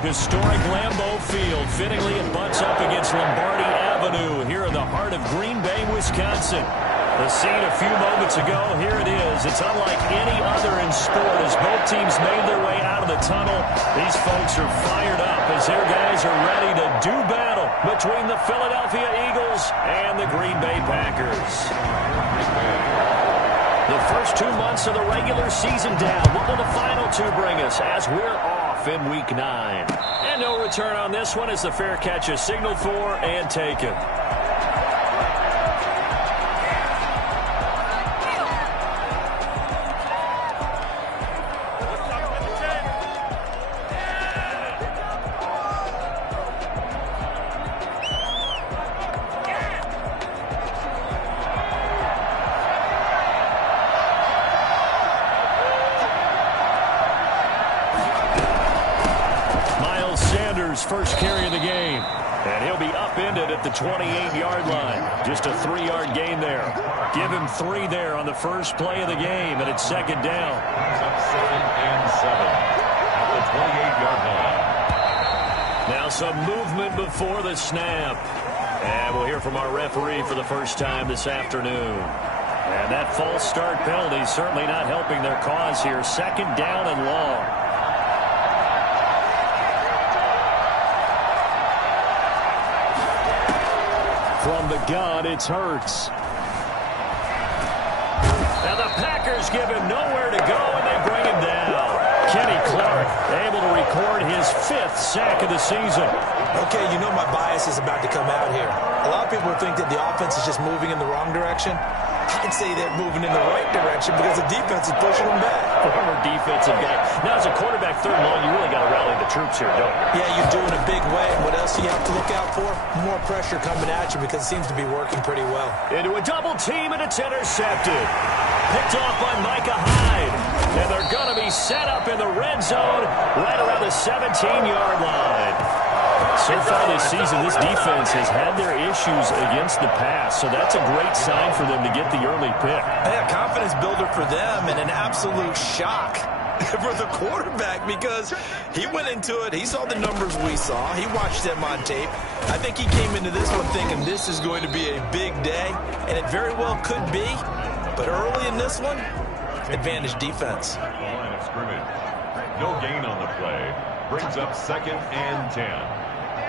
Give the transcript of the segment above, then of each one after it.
Historic Lambeau Field. Fittingly, it butts up against Lombardi Avenue here in the heart of Green Bay, Wisconsin. The scene a few moments ago, here it is. It's unlike any other in sport as both teams made their way out of the tunnel. These folks are fired up as their guys are ready to do battle between the Philadelphia Eagles and the Green Bay Packers. The first 2 months of the regular season down. What will the final two bring us as we're off in Week 9? And no return on this one as the fair catch is signaled for and taken. First carry of the game. And he'll be upended at the 28-yard line. Just a 3-yard gain there. Give him 3 there on the first play of the game, and it's second down. Up 7 and 7 at the 28-yard line. Now some movement before the snap. And we'll hear from our referee for the first time this afternoon. And that false start penalty certainly not helping their cause here. Second down and long. From the gun, it's Hurts. Now the Packers give him nowhere to go, and they bring him down. Kenny Clark able to record his 5th sack of the season. Okay, you know my bias is about to come out here. A lot of people think that the offense is just moving in the wrong direction. I'd say they're moving in the right direction because the defense is pushing them back. Former defensive guy. Now, as a quarterback, third and long, you really got to rally the troops here, don't you? Yeah, you do in a big way. And what else do you have to look out for? More pressure coming at you because it seems to be working pretty well. Into a double team, and it's intercepted. Picked off by Micah Hyde. And they're going to be set up in the red zone right around the 17-yard line. So far this season, this defense has had their issues against the pass, so that's a great sign for them to get the early pick. Yeah, confidence builder for them and an absolute shock for the quarterback because he went into it. He saw the numbers we saw. He watched them on tape. I think he came into this one thinking this is going to be a big day, and it very well could be. But early in this one, advantage defense. Line of scrimmage. No gain on the play. Brings up 2nd and 10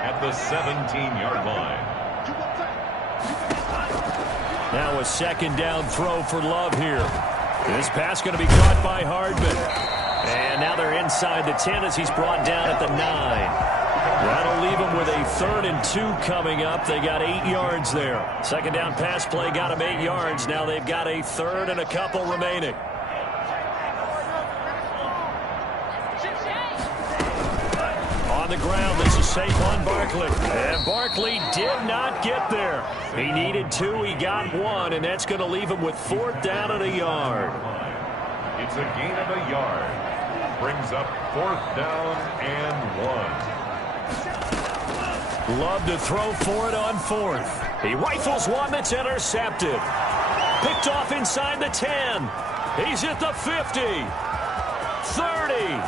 at the 17-yard line. Now a second down throw for Love here. This pass going to be caught by Hardman. And now they're inside the 10 as he's brought down at the 9. That'll leave them with a 3rd and 2 coming up. They got 8 yards there. Second down pass play got them 8 yards. Now they've got a 3rd and a couple remaining. On the ground, this is Saquon Barkley. And Barkley did not get there. He needed 2, he got 1, and that's going to leave him with 4th down and a yard. It's a gain of a yard. Brings up 4th down and 1. Love to throw for it on 4th. He rifles one that's intercepted. Picked off inside the 10. He's at the 50. 30.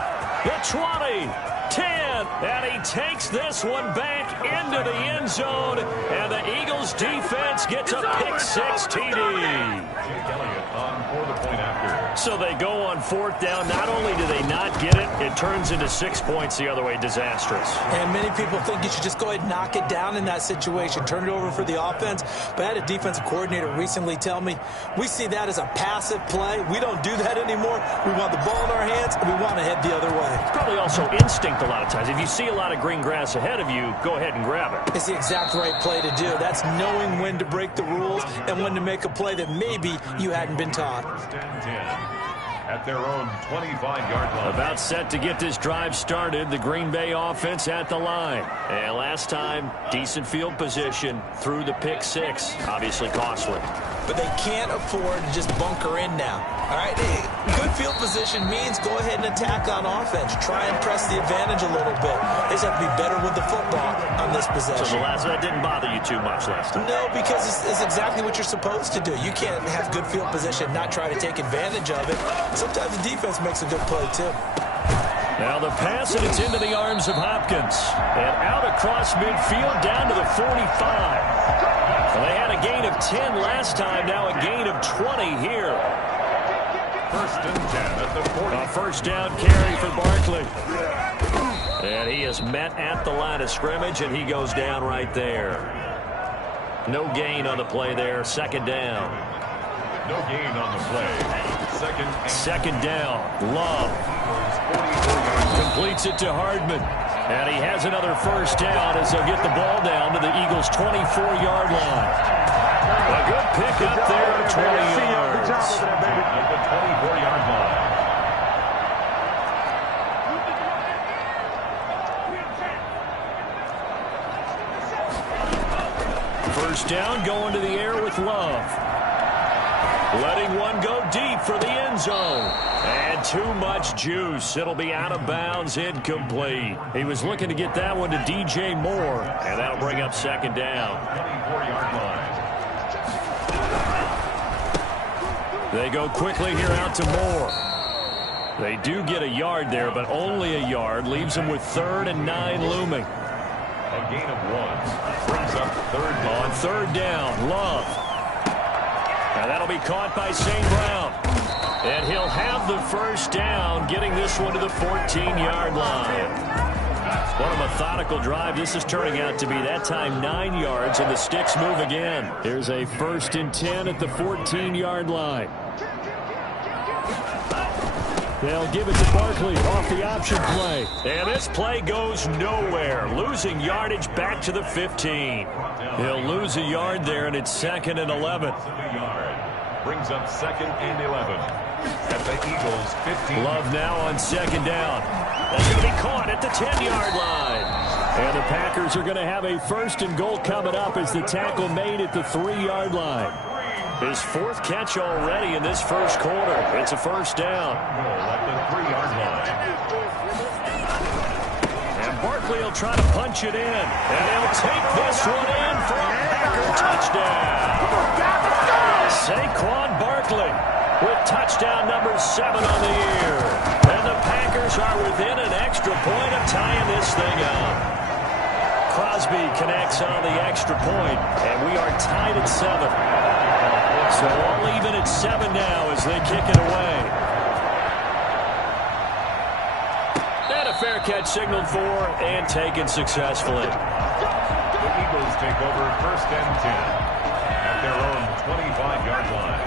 The 20. 10, and he takes this one back into the end zone, and the Eagles defense gets a pick-6 TD. Jake Elliott on for the point after. So they go on 4th down. Not only do they not get it, it turns into 6 points the other way. Disastrous. And many people think you should just go ahead and knock it down in that situation, turn it over for the offense. But I had a defensive coordinator recently tell me, we see that as a passive play. We don't do that anymore. We want the ball in our hands, and we want to head the other way. Probably also instinct a lot of times. If you see a lot of green grass ahead of you, go ahead and grab it. It's the exact right play to do. That's knowing when to break the rules and when to make a play that maybe you hadn't been taught. At their own 25-yard line. About set to get this drive started. The Green Bay offense at the line. And last time, decent field position through the pick-6. Obviously costly. But they can't afford to just bunker in now. All right, good field position means go ahead and attack on offense. Try and press the advantage a little bit. They just have to be better with the football on this possession. So that didn't bother you too much last time? No, because it's exactly what you're supposed to do. You can't have good field position, not try to take advantage of it. Sometimes the defense makes a good play, too. Now the pass, and it's into the arms of Hopkins. And out across midfield down to the 45. Well, they had a gain of 10 last time, now a gain of 20 here. First and 10 at the 40. A first down carry for Barkley. And he is met at the line of scrimmage, and he goes down right there. No gain on the play there. Second down. No gain on the play. Second down. Love completes it to Hardman. And he has another first down as they'll get the ball down to the Eagles' 24-yard line. A good pickup there, 20 yards. At the 24-yard line. First down, going to the air with Love. Letting one go deep for the end zone. And too much juice. It'll be out of bounds, incomplete. He was looking to get that one to DJ Moore. And that'll bring up second down. 24-yard line. They go quickly here out to Moore. They do get a yard there, but only a yard. Leaves them with 3rd and 9 looming. A gain of 1. Brings up third down. On third down, Love. And that'll be caught by St. Brown. And he'll have the first down, getting this one to the 14-yard line. What a methodical drive this is turning out to be. That time 9 yards, and the sticks move again. Here's a 1st and 10 at the 14-yard line. They'll give it to Barkley off the option play. And this play goes nowhere. Losing yardage back to the 15. He'll lose a yard there, and it's 2nd and 11. Brings up 2nd and 11. At the Eagles' 15. Love now on second down. That's going to be caught at the 10-yard line. And the Packers are going to have a 1st and goal coming up as the tackle made at the 3-yard line. His 4th catch already in this first quarter. It's a first down. At the 3-yard line. And Barkley will try to punch it in. And he'll take this one in for a Packer touchdown. Saquon Barkley with touchdown number 7 on the year. And the Packers are within an extra point of tying this thing up. Crosby connects on the extra point, and we are tied at 7. So all even at 7 now as they kick it away. And a fair catch signaled for and taken successfully. The Eagles take over 1st and 10 at their own 25-yard line.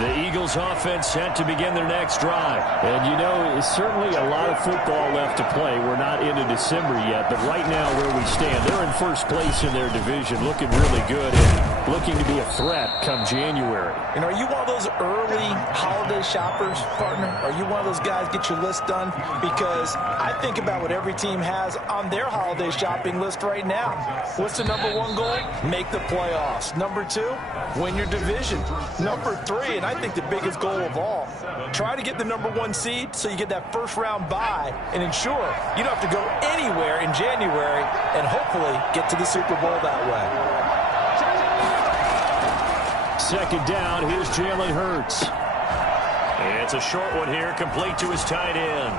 The Eagles offense set to begin their next drive. And, you know, it's certainly a lot of football left to play. We're not into December yet, but right now where we stand, they're in first place in their division, looking really good and looking to be a threat come January. And are you one of those early holiday shoppers, partner? Are you one of those guys get your list done? Because I think about what every team has on their holiday shopping list right now. What's the number 1 goal? Make the playoffs. Number 2, win your division. Number 3, and I think the biggest goal of all, try to get the number 1 seed so you get that first round bye and ensure you don't have to go anywhere in January and hopefully get to the Super Bowl that way. Second down, here's Jalen Hurts. It's a short one here, complete to his tight end.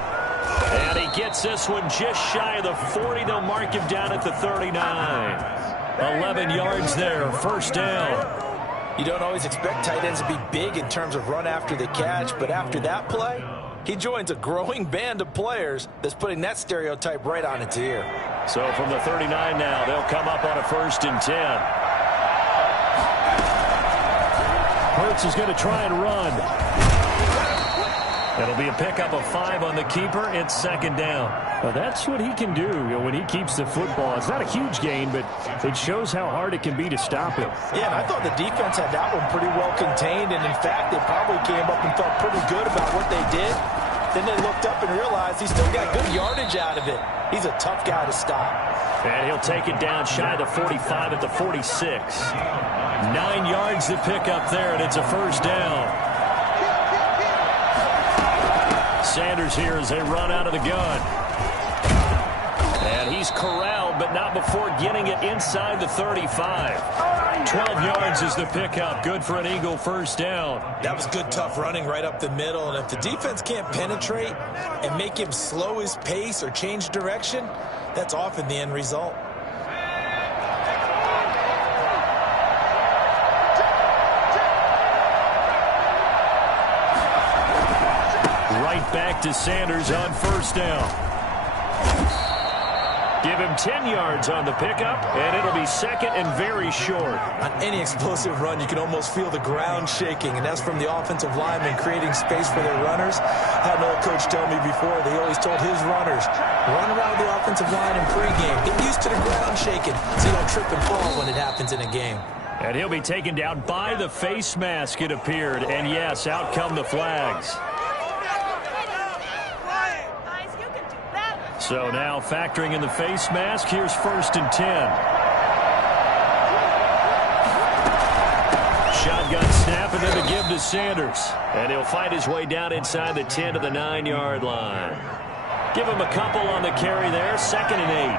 And he gets this one just shy of the 40. They'll mark him down at the 39. 11 yards there, first down. You don't always expect tight ends to be big in terms of run after the catch, but after that play, he joins a growing band of players that's putting that stereotype right on its ear. So from the 39 now, they'll come up on a 1st and 10. Hurts is going to try and run. It'll be a pickup of 5 on the keeper. It's second down. Well, that's what he can do when he keeps the football. It's not a huge gain, but it shows how hard it can be to stop him. Yeah, and I thought the defense had that one pretty well contained, and in fact, they probably came up and felt pretty good about what they did. Then they looked up and realized he still got good yardage out of it. He's a tough guy to stop. And he'll take it down shy of the 45 at the 46. 9 yards to pick up there, and it's a first down. Sanders here as they run out of the gun. And he's corralled, but not before getting it inside the 35. 12 yards is the pickup. Good for an Eagle first down. That was good, tough running right up the middle. And if the defense can't penetrate and make him slow his pace or change direction, that's often the end result. Right back to Sanders on first down. Give him 10 yards on the pickup, and it'll be second and very short. On any explosive run, you can almost feel the ground shaking, and that's from the offensive linemen creating space for their runners. I had an old coach tell me before, they always told his runners, run around the offensive line in pregame. Get used to the ground shaking so you don't trip and fall when it happens in a game. And he'll be taken down by the face mask, it appeared. And, yes, out come the flags. So now factoring in the face mask, here's first and 10. Shotgun snap and then to give to Sanders. And he'll fight his way down inside the 10 to the 9-yard line. Give him a couple on the carry there. Second and 8.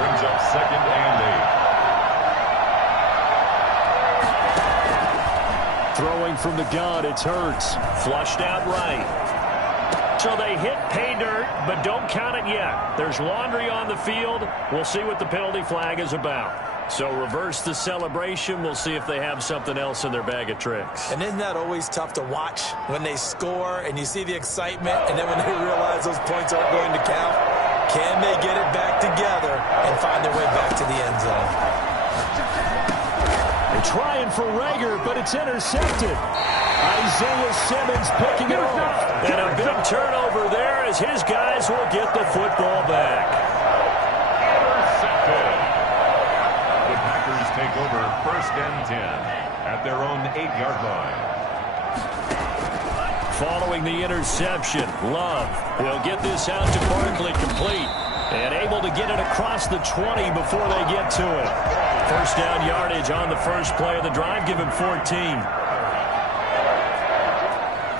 Brings up second and 8. Throwing from the gun, it's Hurts. Flushed out right. So they hit pay dirt, but don't count it yet. There's laundry on the field. We'll see what the penalty flag is about. So reverse the celebration. We'll see if they have something else in their bag of tricks. And isn't that always tough to watch when they score and you see the excitement, and then when they realize those points aren't going to count? Can they get it back together and find their way back to the end zone? They're trying for Reagor, but it's intercepted. Isaiah Simmons picking it off. And a big turnover there as his guys will get the football back. Intercepted. The Packers take over first and 10 at their own 8-yard line. Following the interception, Love will get this out to Barkley complete. And able to get it across the 20 before they get to it. First down yardage on the first play of the drive. Give him 14.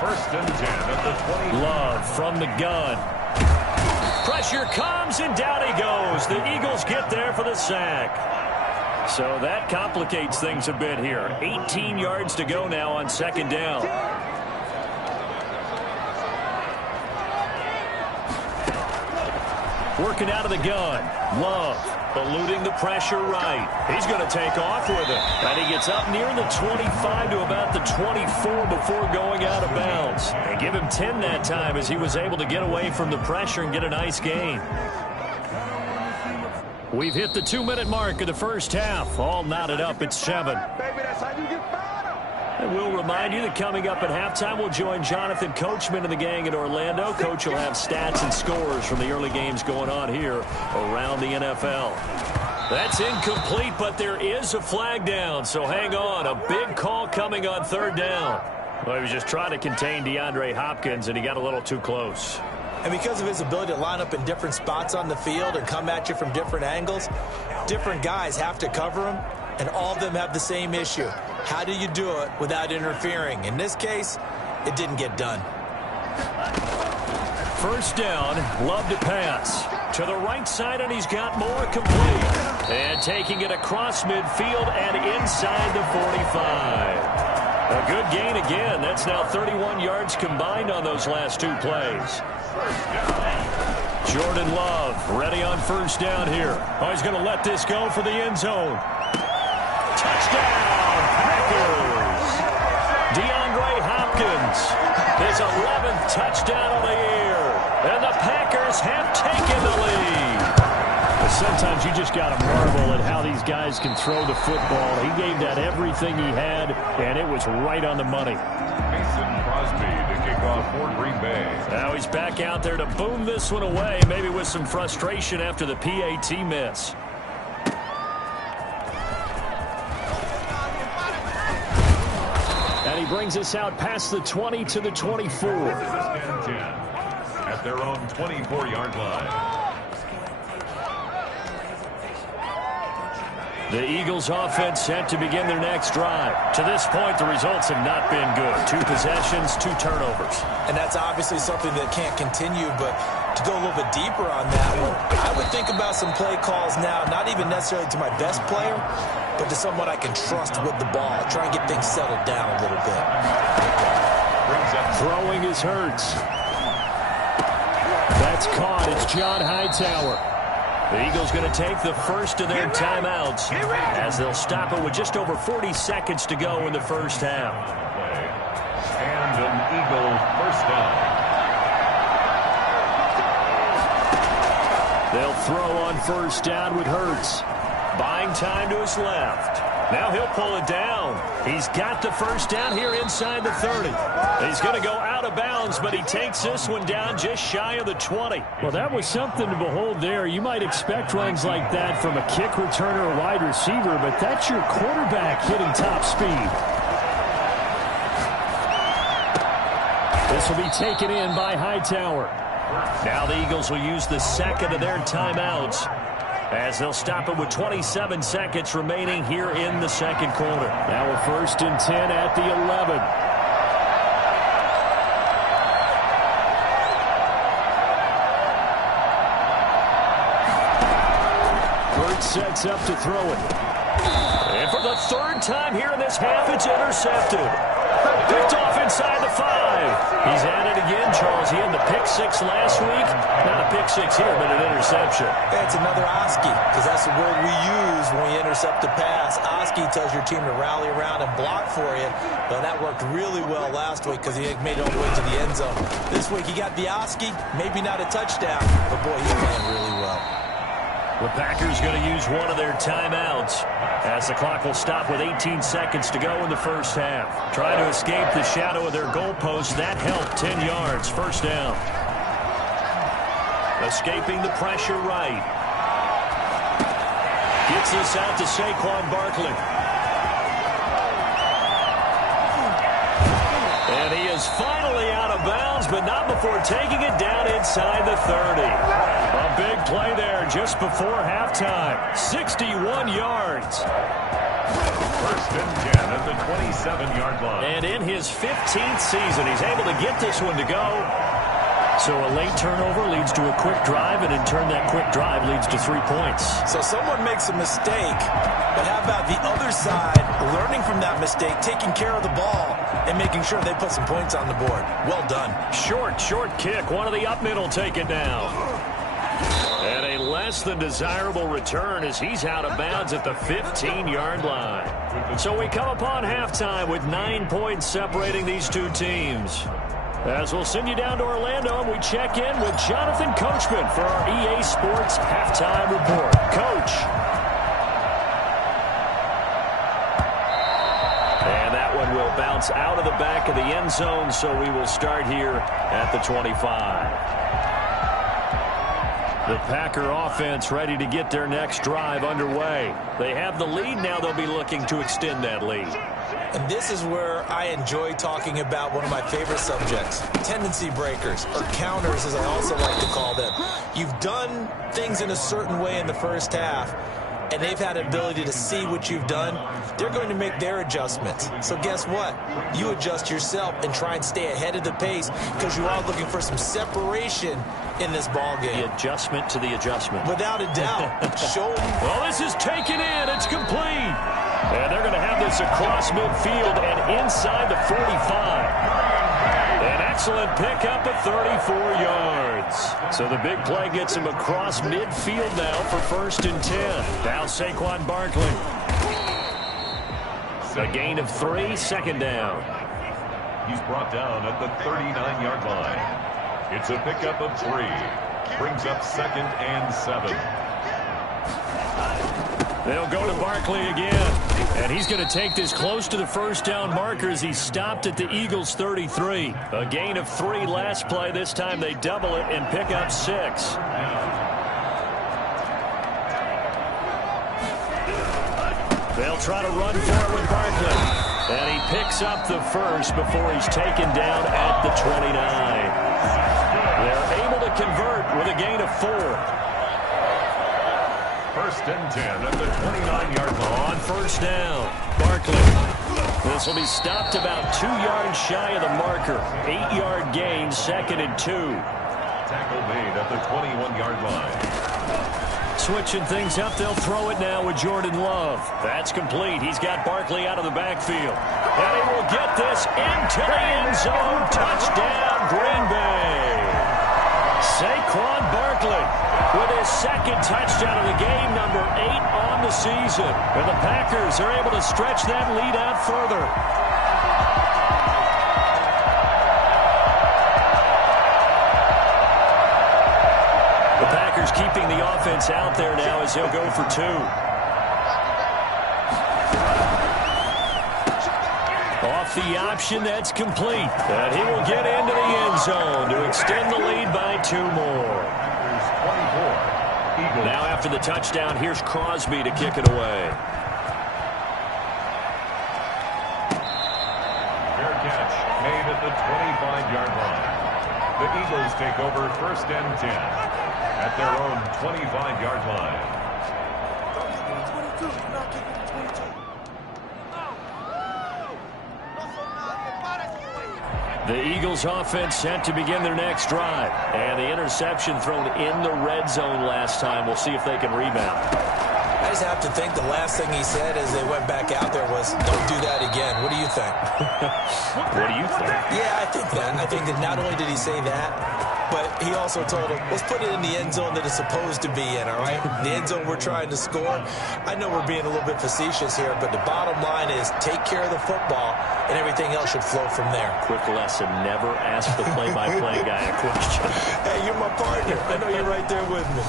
First and 10 at the 20. Love from the gun. Pressure comes, and down he goes. The Eagles get there for the sack. So that complicates things a bit here. 18 yards to go now on second down. Working out of the gun. Love eluding the pressure right. He's going to take off with it. And he gets up near the 25 to about the 24 before going out of bounds. And give him 10 that time as he was able to get away from the pressure and get a nice gain. We've hit the 2-minute mark of the first half. All knotted up at 7. And we'll remind you that coming up at halftime, we'll join Jonathan Coachman and the gang in Orlando. Coach will have stats and scores from the early games going on here around the NFL. That's incomplete, but there is a flag down, so hang on. A big call coming on third down. Well, he was just trying to contain DeAndre Hopkins, and he got a little too close. And because of his ability to line up in different spots on the field and come at you from different angles, different guys have to cover him, and all of them have the same issue. How do you do it without interfering? In this case, it didn't get done. First down, Love to pass. To the right side, and he's got more complete. And taking it across midfield and inside the 45. A good gain again. That's now 31 yards combined on those last two plays. Jordan Love ready on first down here. Oh, he's going to let this go for the end zone. Touchdown, Packers. DeAndre Hopkins, his 11th touchdown of the year. And the Packers have taken the lead. But sometimes you just got to marvel at how these guys can throw the football. He gave that everything he had, and it was right on the money. Mason Crosby to kick off for Green Bay. Now he's back out there to boom this one away, maybe with some frustration after the PAT miss. And he brings us out past the 20 to the 24. At their own 24-yard line. The Eagles offense set to begin their next drive. To this point, the results have not been good. 2 possessions, 2 turnovers. And that's obviously something that can't continue, but to go a little bit deeper on that one, I would think about some play calls now, not even necessarily to my best player, but to someone I can trust with the ball. Try and get things settled down a little bit. Throwing is Hurts. That's caught. It's John Hightower. The Eagles going to take the first of their timeouts as they'll stop it with just over 40 seconds to go in the first half. And an Eagle first down. They'll throw on first down with Hurts. Buying time to his left. Now he'll pull it down. He's got the first down here inside the 30. He's going to go out of bounds, but he takes this one down just shy of the 20. Well, that was something to behold there. You might expect runs like that from a kick returner or wide receiver, but that's your quarterback hitting top speed. This will be taken in by Hightower. Now the Eagles will use the second of their timeouts as they'll stop it with 27 seconds remaining here in the second quarter. Now a 1st and 10 at the 11. Hurts sets up to throw it. And for the 3rd time here in this half, it's intercepted. Picked off inside the 5. He's at it again, Charles. He had the pick 6 last week. Not a pick 6 here, but an interception. It's another Oski, because that's the word we use when we intercept a pass. Oski tells your team to rally around and block for you. But that worked really well last week because he made it all the way to the end zone. This week he got the Oski, maybe not a touchdown, but boy, he's playing really well. The Packers going to use one of their timeouts as the clock will stop with 18 seconds to go in the first half. Trying to escape the shadow of their goalpost. That helped. 10 yards. First down. Escaping the pressure right. Gets this out to Saquon Barkley. And he is finally out of bounds, but not before taking it down inside the 30. A big play there just before halftime. 61 yards. 1st and 10 at the 27-yard line. And in his 15th season, he's able to get this one to go. So a late turnover leads to a quick drive, and in turn that quick drive leads to 3 points. So someone makes a mistake, but how about the other side, learning from that mistake, taking care of the ball, and making sure they put some points on the board. Well done. Short kick. One of the up middle take it down. And a less than desirable return as he's out of bounds at the 15-yard line. So we come upon halftime with 9 points separating these two teams. As we'll send you down to Orlando, and we check in with Jonathan Coachman for our EA Sports Halftime Report. Coach. And that one will bounce out of the back of the end zone, so we will start here at the 25. The Packer offense ready to get their next drive underway. They have the lead. Now they'll be looking to extend that lead. And this is where I enjoy talking about one of my favorite subjects, tendency breakers, or counters as I also like to call them. You've done things in a certain way in the first half, and they've had an ability to see what you've done. They're going to make their adjustments. So guess what? You adjust yourself and try and stay ahead of the pace because you are looking for some separation in this ball game. The adjustment to the adjustment. Without a doubt. Show them. Well, this is taken in. It's complete. And they're going to have this across midfield and inside the 45. An excellent pickup of 34 yards. So the big play gets him across midfield now for 1st and 10. Now Saquon Barkley. A gain of 3, 2nd down. He's brought down at the 39-yard line. It's a pickup of 3. Brings up 2nd and 7. They'll go to Barkley again. And he's going to take this close to the first down marker as he stopped at the Eagles' 33. A gain of 3 last play. This time they double it and pick up 6. They'll try to run for it with Barkley. And he picks up the first before he's taken down at the 29. They're able to convert with a gain of 4. First and 10 at the 29-yard line. On first down, Barkley. This will be stopped about 2 yards shy of the marker. 8-yard gain, 2nd and 2. Tackle made at the 21-yard line. Switching things up, they'll throw it now with Jordan Love. That's complete. He's got Barkley out of the backfield. And he will get this into the end zone. Touchdown, Green Bay. Saquon Barkley with his 2nd touchdown of the game, number 8 on the season. And the Packers are able to stretch that lead out further. The Packers keeping the offense out there now as he'll go for 2. Off the option, that's complete. And he will get into the end zone to extend the lead by 2 more. Now after the touchdown, here's Crosby to kick it away. Fair catch made at the 25-yard line. The Eagles take over first and 10 at their own 25-yard line. The Eagles offense set to begin their next drive. And the interception thrown in the red zone last time. We'll see if they can rebound. I just have to think the last thing he said as they went back out there was, don't do that again. What do you think? What do you think? Yeah, I think that. I think that not only did he say that, but he also told him, let's put it in the end zone that it's supposed to be in, all right? The end zone we're trying to score. I know we're being a little bit facetious here, but the bottom line is take care of the football, and everything else should flow from there. Quick lesson, never ask the play-by-play guy a question. Hey, you're my partner. I know you're right there with me.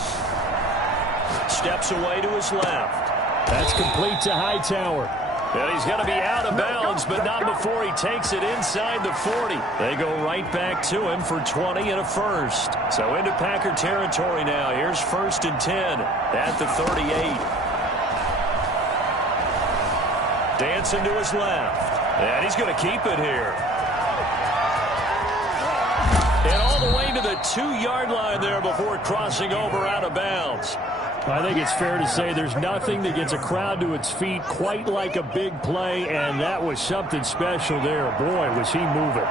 Steps away to his left. That's complete to Hightower. And he's going to be out of bounds, but not before he takes it inside the 40. They go right back to him for 20 and a first. So into Packer territory now. Here's 1st and 10 at the 38. Dancing to his left. And he's going to keep it here. And all the way to the 2-yard line there before crossing over out of bounds. I think it's fair to say there's nothing that gets a crowd to its feet quite like a big play, and that was something special there. Boy, was he moving.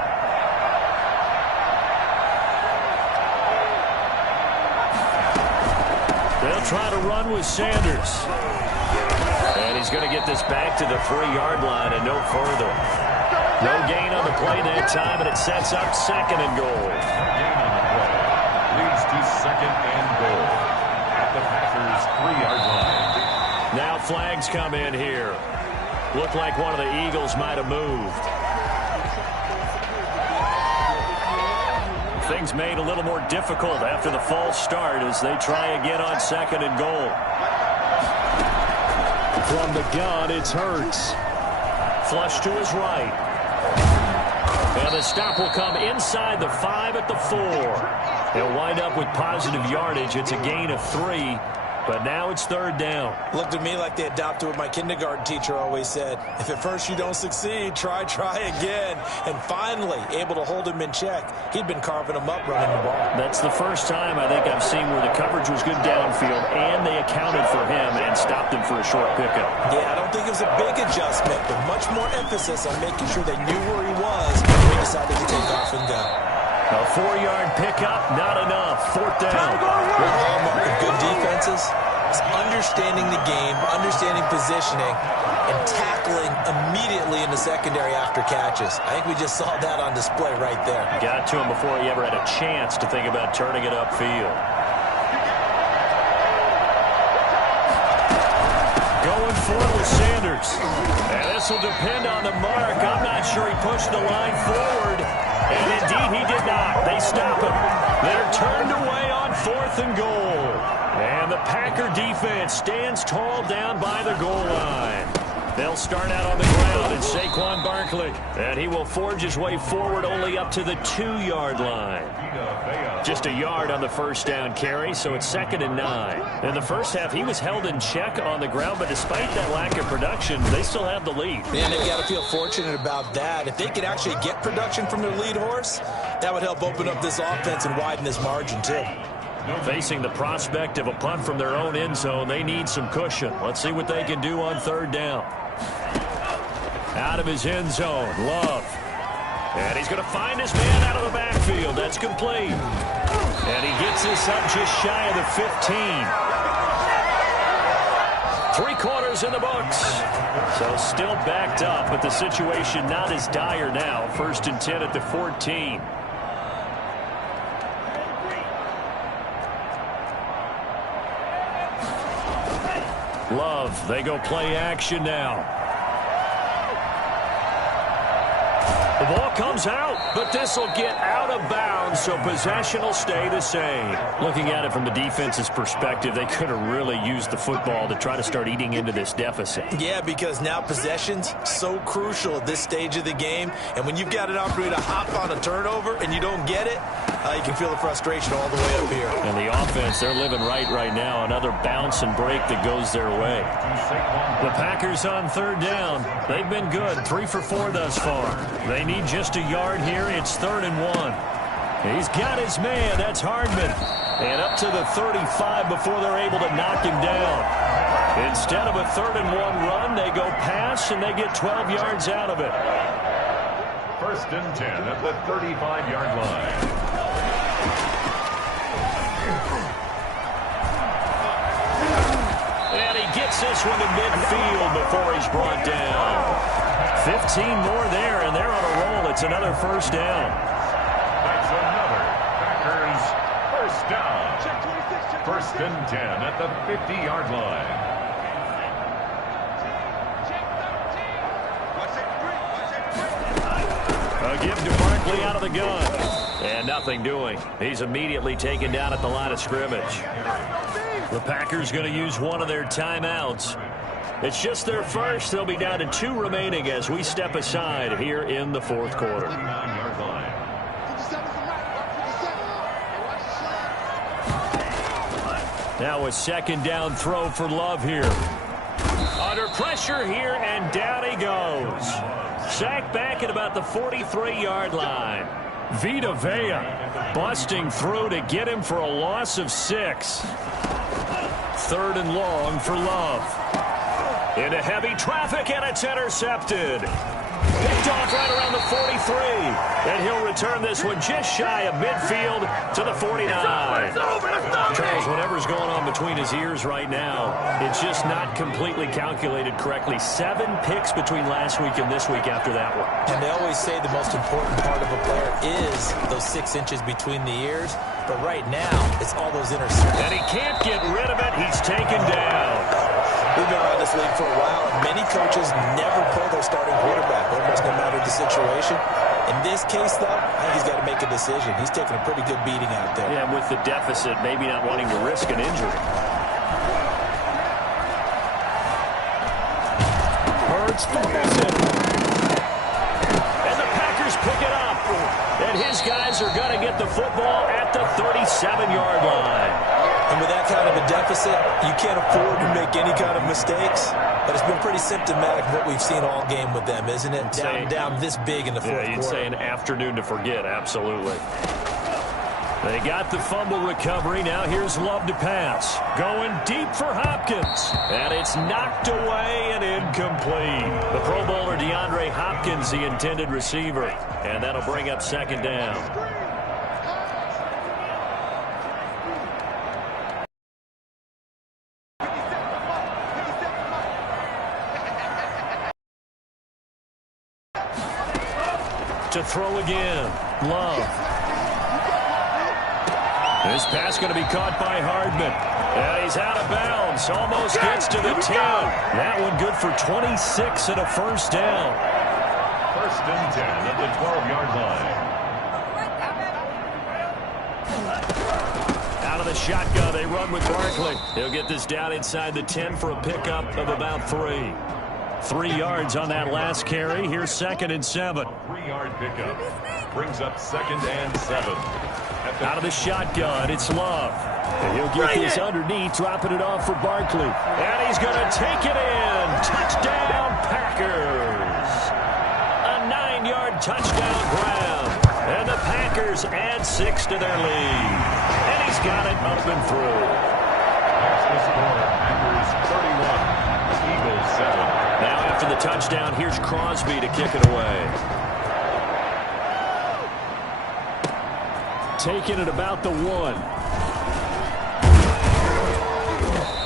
They'll try to run with Sanders. And he's going to get this back to the 3-yard line and no further. No gain on the play that time, and it sets up 2nd and goal. Gain on the play leads to 2nd and goal at the Packers' 3-yard line. Now flags come in here. Looked like one of the Eagles might have moved. Things made a little more difficult after the false start as they try again on 2nd and goal. From the gun, it's Hurts. Flush to his right. And the stop will come inside the 5 at the 4. They'll wind up with positive yardage. It's a gain of 3, but now it's 3rd down. Looked to me like they adopted what my kindergarten teacher always said. If at first you don't succeed, try again. And finally, able to hold him in check. He'd been carving him up running the ball. That's the first time I think I've seen where the coverage was good downfield and they accounted for him and stopped him for a short pickup. Yeah, I don't think it was a big adjustment, but much more emphasis on making sure they knew where he was when he decided to take off and go. A 4-yard pickup, not enough. 4th down. One hallmark of good defenses is understanding the game, understanding positioning, and tackling immediately in the secondary after catches. I think we just saw that on display right there. Got to him before he ever had a chance to think about turning it upfield. Going for it with Sanders. And this will depend on the mark. I'm not sure he pushed the line forward. And indeed he did not. They stop him. They're turned away on 4th and goal. And the Packer defense stands tall down by the goal line. They'll start out on the ground, and Saquon Barkley. And he will forge his way forward only up to the 2-yard line. Just a yard on the 1st down carry, so it's 2nd and 9. In the first half, he was held in check on the ground, but despite that lack of production, they still have the lead. Yeah, they've got to feel fortunate about that. If they could actually get production from their lead horse, that would help open up this offense and widen this margin, too. Facing the prospect of a punt from their own end zone, they need some cushion. Let's see what they can do on third down. Out of his end zone, Love. And he's going to find his man out of the backfield. That's complete. And he gets this up just shy of the 15. 3 quarters in the books. So still backed up, but the situation not as dire now. 1st and 10 at the 14. Love, they go play action now. The ball comes out, but this will get out of bounds, so possession will stay the same. Looking at it from the defense's perspective, they could have really used the football to try to start eating into this deficit. Yeah, because now possession's so crucial at this stage of the game, and when you've got an opportunity to hop on a turnover and you don't get it, you can feel the frustration all the way up here. And the offense, they're living right now. Another bounce and break that goes their way. The Packers on third down. They've been good, 3 for 4 thus far. They need just a yard here. It's 3rd and 1. He's got his man. That's Hardman. And up to the 35 before they're able to knock him down. Instead of a 3rd and 1 run, they go pass, and they get 12 yards out of it. 1st and 10 at the 35-yard line. And he gets this one to midfield before he's brought down. 15 more there, and they're on a roll. It's another 1st down. That's another Packers 1st down. 1st and 10 at the 50-yard line. A give to Barkley out of the gun. And nothing doing. He's immediately taken down at the line of scrimmage. The Packers going to use one of their timeouts. It's just their first. They'll be down to 2 remaining as we step aside here in the 4th quarter. Now a 2nd down throw for Love here. Under pressure here, and down he goes. Sacked back at about the 43-yard line. Vita Vea busting through to get him for a loss of 6. 3rd and long for Love. Into heavy traffic, and it's intercepted. Picked off right around the 43. And he'll return this one just shy of midfield to the 49. Charles, whatever's going on between his ears right now, it's just not completely calculated correctly. 7 picks between last week and this week after that one. And they always say the most important part of a player is those 6 inches between the ears. But right now, it's all those interceptions. And he can't get rid of it. He's taken down. We've been around this league for a while, and many coaches never pull their starting quarterback, almost no matter the situation. In this case, though, I think he's got to make a decision. He's taking a pretty good beating out there. Yeah, with the deficit, maybe not wanting to risk an injury. Hurts fumbles it. And the Packers pick it up. And his guys are going to get the football at the 37-yard line. And with that kind of a deficit, you can't afford to make any kind of mistakes. But it's been pretty symptomatic of what we've seen all game with them, isn't it? Down this big in the 4th quarter. You'd say an afternoon to forget, absolutely. They got the fumble recovery. Now here's Love to pass. Going deep for Hopkins. And it's knocked away and incomplete. The Pro Bowler DeAndre Hopkins, the intended receiver. And that'll bring up 2nd down. To throw again. Love. This pass going to be caught by Hardman. And he's out of bounds. Almost gets to the 10. That one good for 26 and a 1st down. 1st and 10 at the 12-yard line. Out of the shotgun, they run with Barkley. He'll get this down inside the 10 for a pickup of about 3. 3 yards on that last carry. Here's 2nd and 7. 3-yard pickup brings up 2nd and 7. Out of the shotgun, it's Love. And he'll get this underneath, dropping it off for Barkley. And he's going to take it in. Touchdown, Packers. A 9-yard touchdown grab. And the Packers Packers add 6 to their lead. And he's got it up and through. That's the score. Packers 31, Eagles 7. Now after the touchdown, here's Crosby to kick it away. Taking it about the 1.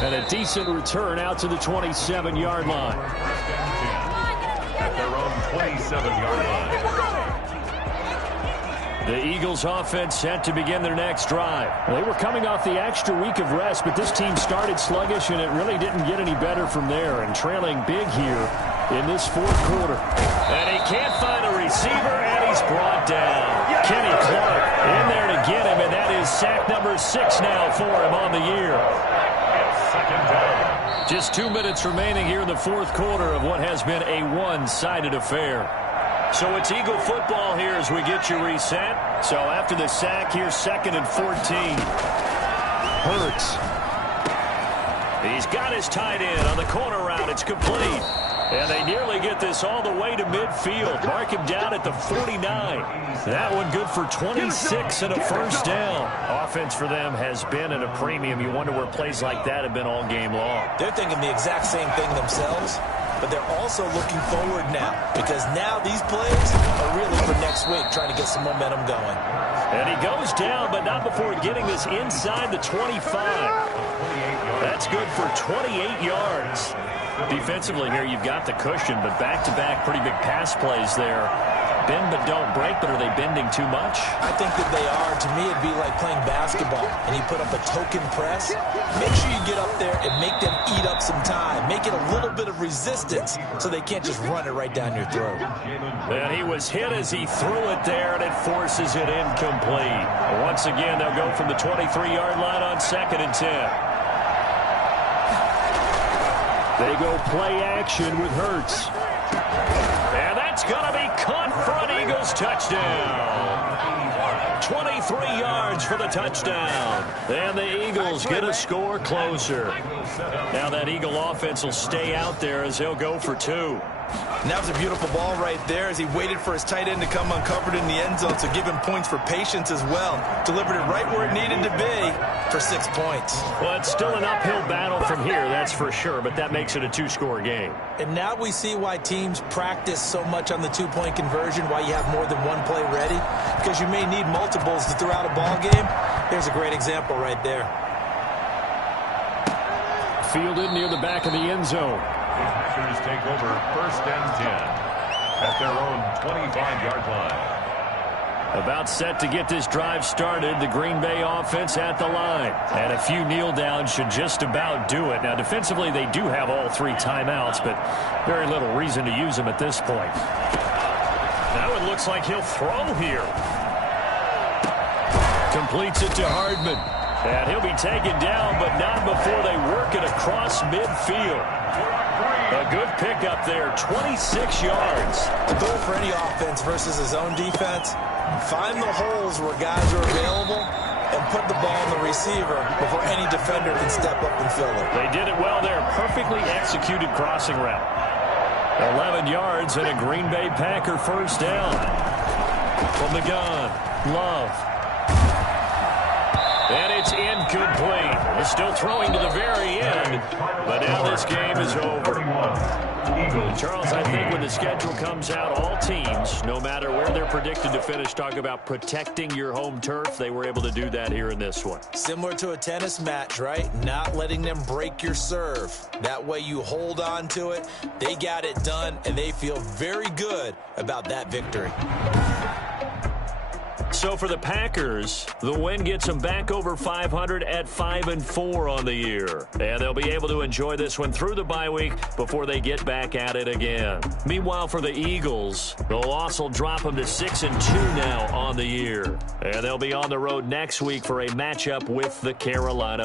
And a decent return out to the 27-yard line. First and 10 at their own 27-yard line. The Eagles offense set to begin their next drive. They were coming off the extra week of rest, but this team started sluggish, and it really didn't get any better from there. And trailing big here in this fourth quarter. And he can't find a receiver, and he's brought down. Kenny Clark in there to get him, and that is sack number 6 now for him on the year. Second down. Just 2 minutes remaining here in the fourth quarter of what has been a one-sided affair. So it's Eagle football here as we get you reset. So after the sack, here's 2nd and 14. Hurts. He's got his tight end on the corner route. It's complete. And they nearly get this all the way to midfield. Mark him down at the 49. That one good for 26 and a first down. Offense for them has been at a premium. You wonder where plays like that have been all game long. They're thinking the exact same thing themselves, but they're also looking forward now, because now these plays are really for next week, trying to get some momentum going. And he goes down, but not before getting this inside the 25. That's good for 28 yards. Defensively here, you've got the cushion, but back-to-back pretty big pass plays there. Bend but don't break, but are they bending too much? I think that they are. To me, it'd be like playing basketball, and you put up a token press. Make sure you get up there and make them eat up some time. Make it a little bit of resistance so they can't just run it right down your throat. And he was hit as he threw it there, and it forces it incomplete. Once again, they'll go from the 23-yard line on 2nd and 10. They go play action with Hurts. And that's going to be caught for an Eagles touchdown. 23 yards for the touchdown. And the Eagles get a score closer. Now that Eagle offense will stay out there as they'll go for 2. And that was a beautiful ball right there as he waited for his tight end to come uncovered in the end zone, so give him points for patience as well. Delivered it right where it needed to be for 6 points. Well, it's still an uphill battle from here, that's for sure, but that makes it a 2-score game. And now we see why teams practice so much on the 2-point conversion, why you have more than one play ready, because you may need multiples to throw out a ball game. Here's a great example right there. Fielded near the back of the end zone. The Packers take over 1st and 10 at their own 25-yard line. About set to get this drive started. The Green Bay offense at the line. And a few kneel downs should just about do it. Now, defensively, they do have all 3 timeouts, but very little reason to use them at this point. Now it looks like he'll throw here. Completes it to Hardman. And he'll be taken down, but not before they work it across midfield. A good pickup there, 26 yards. The goal for any offense versus his own defense, find the holes where guys are available and put the ball on the receiver before any defender can step up and fill it. They did it well there. Perfectly executed crossing route. 11 yards and a Green Bay Packer first down. From the gun, Love. And it's incomplete. They're still throwing to the very end, but now this game is over. Charles, I think when the schedule comes out, all teams, no matter where they're predicted to finish, talk about protecting your home turf. They were able to do that here in this one. Similar to a tennis match, right? Not letting them break your serve. That way you hold on to it. They got it done, and they feel very good about that victory. So for the Packers, the win gets them back over 500 at 5-4 on the year. And they'll be able to enjoy this one through the bye week before they get back at it again. Meanwhile, for the Eagles, the loss will drop them to 6-2 now on the year. And they'll be on the road next week for a matchup with the Carolina